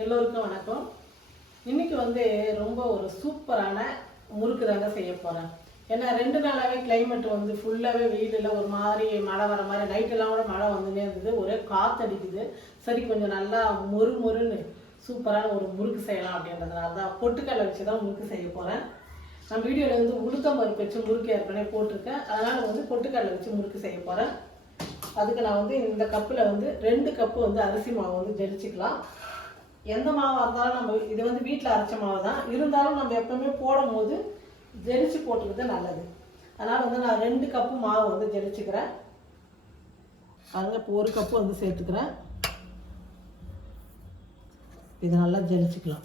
எல்லோருக்கும் வணக்கம். இன்னைக்கு வந்து ரொம்ப ஒரு சூப்பரான முறுக்கு தாங்க செய்ய போகிறேன் ஏன்னா ரெண்டு நாளாகவே கிளைமேட் வந்து ஃபுல்லாகவே வெயிலில் ஒரு மாதிரி மழை வர மாதிரி நைட்டெல்லாம் கூட மழை வந்துனே இருந்தது. ஒரே காற்றடிக்குது சரி கொஞ்சம் நல்லா மொறு மொறுன்னு சூப்பரான ஒரு முறுக்கு செய்யலாம் அப்படின்றதுனால தான் பொட்டுக்கடலை வச்சு தான் முறுக்கு செய்ய போகிறேன் நான் வீடியோவில் வந்து உளுத்தம் பருப்பு வச்சு முறுக்கு ஏற்கனவே போட்டிருக்கேன். அதனால் வந்து பொட்டுக்கடலை வச்சு முறுக்கு செய்ய போகிறேன் அதுக்கு நான் வந்து இந்த கப்பில் வந்து ரெண்டு கப்பு வந்து அரிசி மாவு வந்து ஜெரிச்சிக்கலாம் எந்த மாவாக இருந்தாலும் நம்ம இது வந்து வீட்டில் அரைச்ச மாவு தான். இருந்தாலும் நம்ம எப்பவுமே போடும்போது ஜெரிச்சு போட்டுக்கிறது நல்லது. அதனால் வந்து நான் ரெண்டு கப்பு மாவு வந்து ஜெரிச்சுக்கிறேன். அதில் இப்போ ஒரு கப்பு வந்து சேர்த்துக்கிறேன். இது நல்லா ஜெரிச்சுக்கலாம்.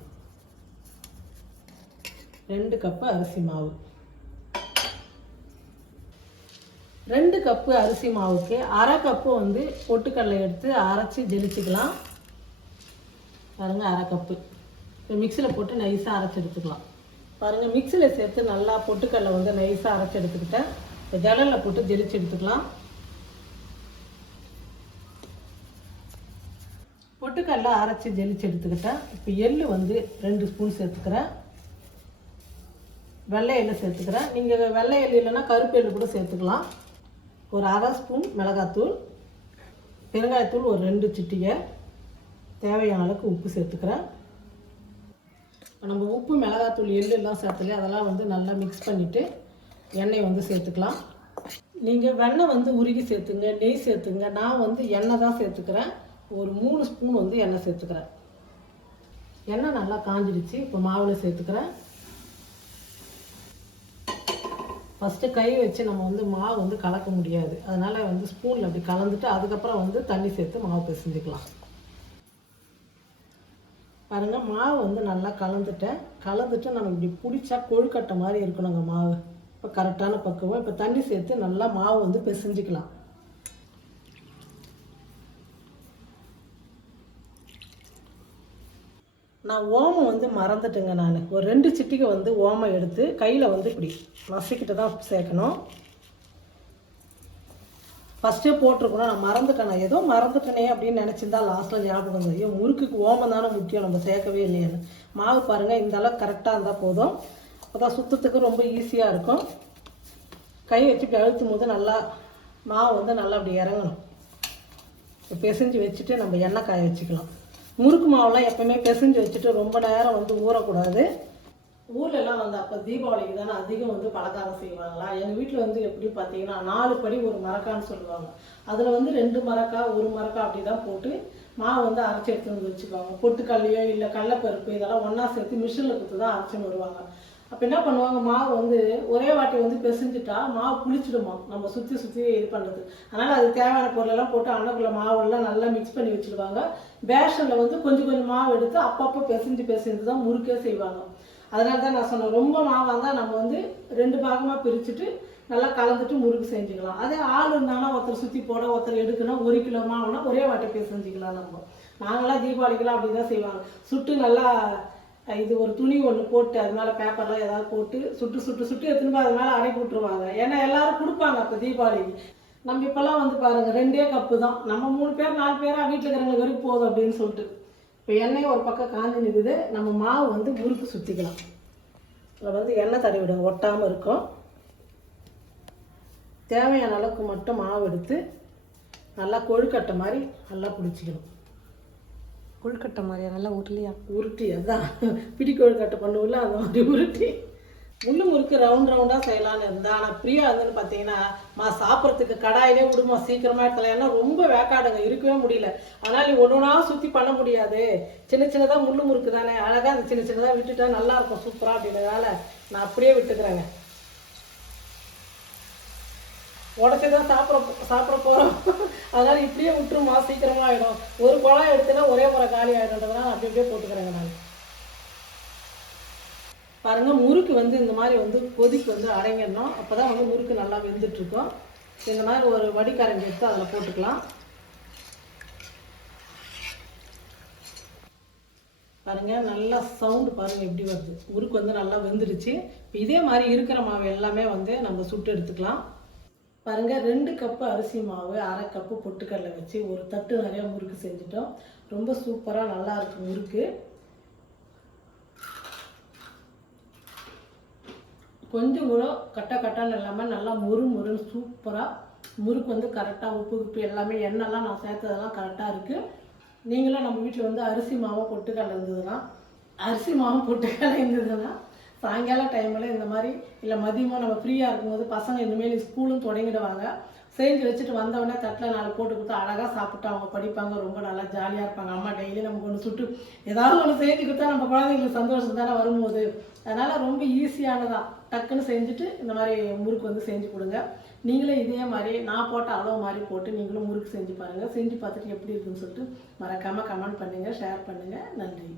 ரெண்டு கப்பு அரிசி மாவு. ரெண்டு கப்பு அரிசி மாவுக்கு அரை கப்பு வந்து பொட்டுக்கடலை எடுத்து அரைச்சி ஜெலிச்சுக்கலாம் பாருங்கள் அரை கப்பு இப்போ மிக்சியில் போட்டு நைஸாக அரைச்சி எடுத்துக்கலாம். பாருங்கள் மிக்சியில் சேர்த்து நல்லா பொட்டுக்கடலை வந்து நைஸாக அரைச்சி எடுத்துக்கிட்டேன். இப்போ ஜடலில் போட்டு ஜெலிச்சு எடுத்துக்கலாம். பொட்டுக்கடலை அரைச்சி ஜெலிச்சு எடுத்துக்கிட்டேன். இப்போ எள்ளு வந்து ரெண்டு ஸ்பூன் சேர்த்துக்கிறேன். வெள்ளை எள்ளு சேர்த்துக்கிறேன். நீங்கள் வெள்ளை எள்ளு இல்லைன்னா கருப்பு எள்ளு கூட சேர்த்துக்கலாம். ஒரு அரை ஸ்பூன் மிளகாத்தூள். பெருங்காயத்தூள் ஒரு ரெண்டு சிட்டிகை. தேவையான அளவுக்கு உப்பு சேர்த்துக்கிறேன். நம்ம உப்பு மிளகாத்தூள் எள்ளு எல்லாம் சேர்த்துலையே அதெல்லாம் வந்து நல்லா மிக்ஸ் பண்ணிவிட்டு எண்ணெய் வந்து சேர்த்துக்கலாம். நீங்கள் வெண்ணெய் வந்து உருகி சேர்த்துங்க நெய் சேர்த்துங்க. நான் வந்து எண்ணெய் தான் சேர்த்துக்கிறேன். ஒரு மூணு ஸ்பூன் வந்து எண்ணெய் சேர்த்துக்கிறேன். எண்ணெய் நல்லா காஞ்சிடுச்சு. இப்போ மாவில் சேர்த்துக்கிறேன். ஃபஸ்ட்டு கை வச்சு நம்ம வந்து மாவு வந்து கலக்க முடியாது. அதனால் வந்து ஸ்பூனில் அப்படி கலந்துட்டு அதுக்கப்புறம் வந்து தண்ணி சேர்த்து மாவு பிசைஞ்சுக்கலாம். பாருங்கள் மாவு வந்து நல்லா கலந்துட்டேன். கலந்துட்டு நம்ம இப்படி பிடிச்சா கொழுக்கட்டை மாதிரி இருக்கணுங்க மாவு. இப்போ கரெக்டான பக்குவம். இப்போ தண்ணி சேர்த்து நல்லா மாவு வந்து பிசைஞ்சிக்கலாம். நான் ஓமம் வந்து மறந்துட்டேங்க நான். ஒரு ரெண்டு சிட்டிக்கு வந்து ஓமம் எடுத்து கையில் வந்து இப்படி நசுக்கிட்டு தான் சேர்க்கணும். ஃபஸ்ட்டே போட்டிருக்கணும் நான் மறந்துட்டேனே. ஏதோ மறந்துட்டேனே அப்படின்னு நினச்சிருந்தா லாஸ்ட்டில் ஞாபகம் வந்து ஐயோ முறுக்குக்கு ஓமம் தானே முக்கியம் நம்ம சேர்க்கவே இல்லையான்னு. மாவு பாருங்கள் இந்த அளவுக்கு கரெக்டாக இருந்தால் போதும். அதான் சுத்தத்துக்கு ரொம்ப ஈஸியாக இருக்கும். கை வச்சு இப்படி அழுத்தும் போது நல்லா மாவு வந்து நல்லா அப்படி இறங்கணும். பிசைஞ்சு வச்சுட்டு நம்ம எண்ணெய் காய வச்சுக்கலாம். முறுக்கு மாவுலாம் எப்பவுமே பிசைஞ்சு வச்சுட்டு ரொம்ப நேரம் வந்து ஊறக்கூடாது. ஊர்லெல்லாம் வந்து அப்போ தீபாவளிக்கு தானே அதிகம் வந்து பலகாரம் செய்வாங்களா? எங்கள் வீட்டில் வந்து எப்படி பார்த்தீங்கன்னா நாலு படி ஒரு மரக்கான்னு சொல்லுவாங்க. அதில் வந்து ரெண்டு மரக்கா ஒரு மரக்கா அப்படி தான் போட்டு மாவு வந்து அரைச்சி எடுத்துன்னு வந்து வச்சுக்குவாங்க. பொட்டுக்கல்லையோ இல்லை கடலப்பருப்பு இதெல்லாம் ஒன்றா சேர்த்து மிஷினில் கொடுத்து தான் அரைச்சின்னு வருவாங்க. அப்போ என்ன பண்ணுவாங்க? மாவு வந்து ஒரே வாட்டி வந்து பிசைஞ்சிட்டா மாவு புளிச்சிடுமா? நம்ம சுற்றி சுற்றி இது பண்ணுறது அதனால் அது தேவையான பொருளெல்லாம் போட்டு அன்னக்குள்ள மாவெல்லாம் நல்லா மிக்ஸ் பண்ணி வச்சுருவாங்க பேஷனில் வந்து கொஞ்சம் கொஞ்சம் மாவு எடுத்து அப்பப்போ பிசைஞ்சு பிசைஞ்சு தான் முறுக்கே செய்வாங்க. அதனால தான் நான் சொன்னேன் ரொம்ப மாவாக இருந்தால் நம்ம வந்து ரெண்டு பாகமாக பிரிச்சுட்டு நல்லா கலந்துட்டு முறுக்கு செஞ்சுக்கலாம். அதே ஆள் இருந்தாலும் ஒருத்தர் சுற்றி போட ஒருத்தர் எடுக்கணும் ஒரு கிலோ மாவுனா ஒரே வாட்டி செஞ்சுக்கலாம் நம்ம. நாங்களாம் தீபாவளிக்கெல்லாம் அப்படி தான் செய்வாங்க. சுட்டு நல்லா இது ஒரு துணி ஒன்று போட்டு அது மேலே பேப்பர்லாம் ஏதாவது போட்டு சுட்டு சுட்டு சுட்டு எடுத்துன்னு போய் அது மேலே அனுப்பி விட்ருவாங்க ஏன்னா எல்லாரும் கொடுப்பாங்க அப்போ தீபாவளிக்கு. நம்ம இப்போல்லாம் வந்து பாருங்கள் ரெண்டே கப்பு தான். நம்ம மூணு பேர் நாலு பேராக வீட்டில் இருக்கிறவங்களுக்கு வரைக்கும் போதும் அப்படின்னு சொல்லிட்டு. இப்போ எண்ணெய் ஒரு பக்கம் காஞ்சி நிற்குது நம்ம மாவு வந்து முறுக்கு சுற்றிக்கலாம் அதில் வந்து எண்ணெய் தடவி விடுங்க ஒட்டாமல் இருக்கும். தேவையான அளவுக்கு மட்டும் மாவு எடுத்து நல்லா கொழுக்கட்டை மாதிரி நல்லா பிடிச்சிக்கணும். கொழுக்கட்டை மாதிரியா? நல்லா உருளியா உருட்டி அதான். பிடி கொழுக்கட்டை பண்ணுவோம்ல அந்த மாதிரி உருட்டி. முள்ளு முறுக்கு ரவுண்ட் ரவுண்டாக செய்யலாம்னு இருந்தேன் ஆனால் பிரியா வந்துன்னு பார்த்தீங்கன்னா மா சாப்பிட்றதுக்கு கடாயிலே விடுமா சீக்கிரமாக எடுத்துல ஏன்னா ரொம்ப வேக்காடுங்க இருக்கவே முடியல. அதனால் நீ ஒன்று ஒன்றா சுற்றி பண்ண முடியாது. சின்ன சின்னதாக முள்ளு முறுக்கு தானே அழகாக அந்த சின்ன சின்னதாக விட்டுட்டா நல்லா இருக்கும் சூப்பராக அப்படின்றதால நான் அப்படியே விட்டுக்கிறேங்க. உடச்சி தான் சாப்பிட சாப்பிட போகிறோம் அதனால் இப்படியே விட்டுருமா சீக்கிரமாக ஆகிடும் ஒரு குழாய் எடுத்துனா ஒரே முறை காலி ஆகிடுன்றதுனால அப்படி அப்படியே போட்டுக்கிறேங்க நான். பாருங்கள் முறுக்கு வந்து இந்த மாதிரி வந்து கொதிக்கு வந்து அடங்கிடணும். அப்போ தான் வந்து முறுக்கு நல்லா வெந்துட்டுருக்கும். இந்த மாதிரி ஒரு வடிகரண்டி எடுத்து அதில் போட்டுக்கலாம். பாருங்க நல்லா சவுண்டு பாருங்கள் எப்படி வருது. முறுக்கு வந்து நல்லா வெந்துடுச்சு. இப்போ இதே மாதிரி இருக்கிற மாவு எல்லாமே வந்து நம்ம சுட்டு எடுத்துக்கலாம். பாருங்க ரெண்டு கப்பு அரிசி மாவு அரை கப்பு பொட்டுக்கடலை வச்சு ஒரு தட்டு நிறையா முறுக்கு செஞ்சுட்டோம். ரொம்ப சூப்பராக நல்லா இருக்கு முறுக்கு. கொஞ்சம் கூட கட்ட கட்டான்னு இல்லாமல் நல்லா முறு முறு சூப்பராக முறுக்கு வந்து கரெக்டாக உப்பு உப்பு எல்லாமே எண்ணெய்லாம் நான் சேர்த்ததெல்லாம் கரெக்டாக இருக்குது நீங்களும் நம்ம வீட்டில் வந்து அரிசி மாவும் பொட்டுக்கடலை இருந்ததுன்னா அரிசி மாவும் பொட்டுக்கடலை இருந்ததுன்னா சாயங்கால டைமில் இந்த மாதிரி இல்லை மதியமாக நம்ம ஃப்ரீயாக இருக்கும்போது பசங்க இனிமேல் ஸ்கூலும் தொடங்கிடுவாங்க. செஞ்சு வச்சுட்டு வந்தவொடனே தட்டில் நாலு போட்டு கொடுத்து அழகாக சாப்பிட்டு அவங்க படிப்பாங்க ரொம்ப நல்லா ஜாலியாக இருப்பாங்க. அம்மா டெய்லி நமக்கு ஒன்று சுட்டு ஏதாவது ஒன்று செஞ்சு கொடுத்தா நம்ம குழந்தைங்களுக்கு சந்தோஷம் தானே வரும்போது. அதனால் ரொம்ப ஈஸியானதான் டக்குன்னு செஞ்சுட்டு இந்த மாதிரி முறுக்கு வந்து செஞ்சு கொடுங்க. நீங்களும் இதே மாதிரி நான் போட்ட அளவு மாதிரி போட்டு நீங்களும் முறுக்கு செஞ்சு பாருங்கள் செஞ்சு பார்த்துட்டு எப்படி இருக்குன்னு சொல்லிட்டு மறக்காமல் கமெண்ட் பண்ணுங்கள் ஷேர் பண்ணுங்கள் நன்றி.